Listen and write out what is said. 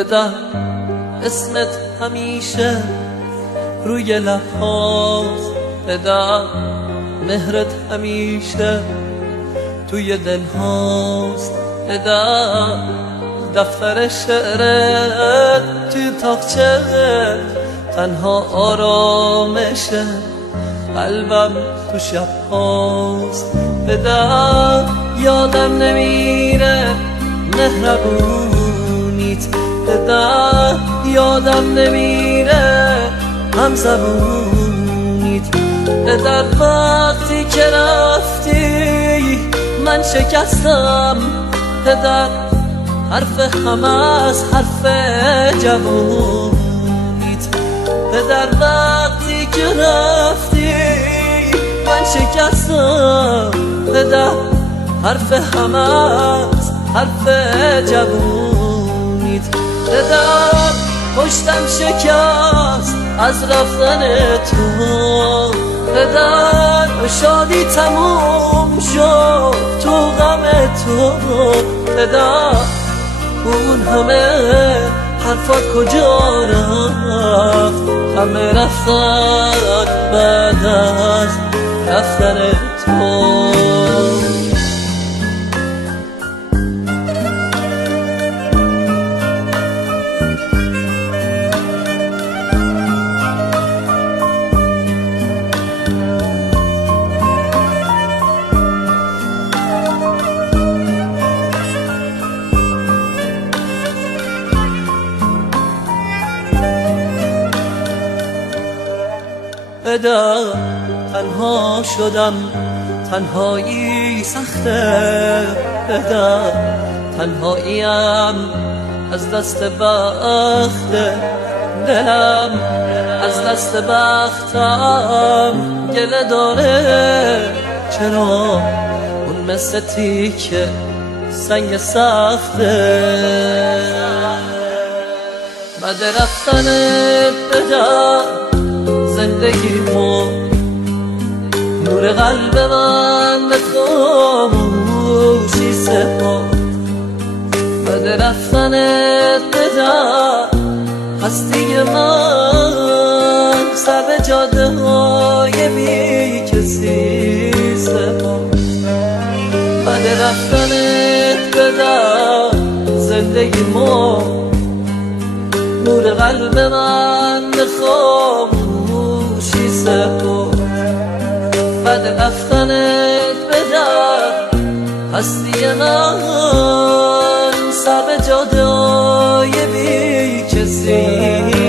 بدم اسمت همیشه روی لبهاست، بدم مهرت همیشه توی دل هاست، بدم دفتر شعرت توی تاقچه تنها آرامشه، قلبم تو شب هاست، بدم یادم نمیره مهربونیت، بدم یادم نمیره همزبونیت، بدم وقتی که رفتی من شکستم، بدم حرف همه از حرف جوونیت، بدم وقتی که رفتی من شکستم، بدم حرف همه از حرف جوونیت، بدم پشتم شکست از رفتن تو، بدم شادی تموم شد تو غم تو، بدم اون همه حرفات کجا رفت، همه رفتن بعد از رفتن تو. بدم تنها شدم، تنهایی سخته، بدم تنهاییم از دست بخت دلم، از دست بختم گله داره، چرا اون مثل تیکه سنگ سخته، بعد رفتنت بدم زندگیمو نور قلب من به خاموشی سپرد، بعد رفتنت بدم هستی من سر به جاده های بی کسی سپرد، بعد رفتنت بدم زندگیمو نور قلب من به خاموشی سپرد، بعد رفتنت بدم هستی من سر به جاده های بی کسی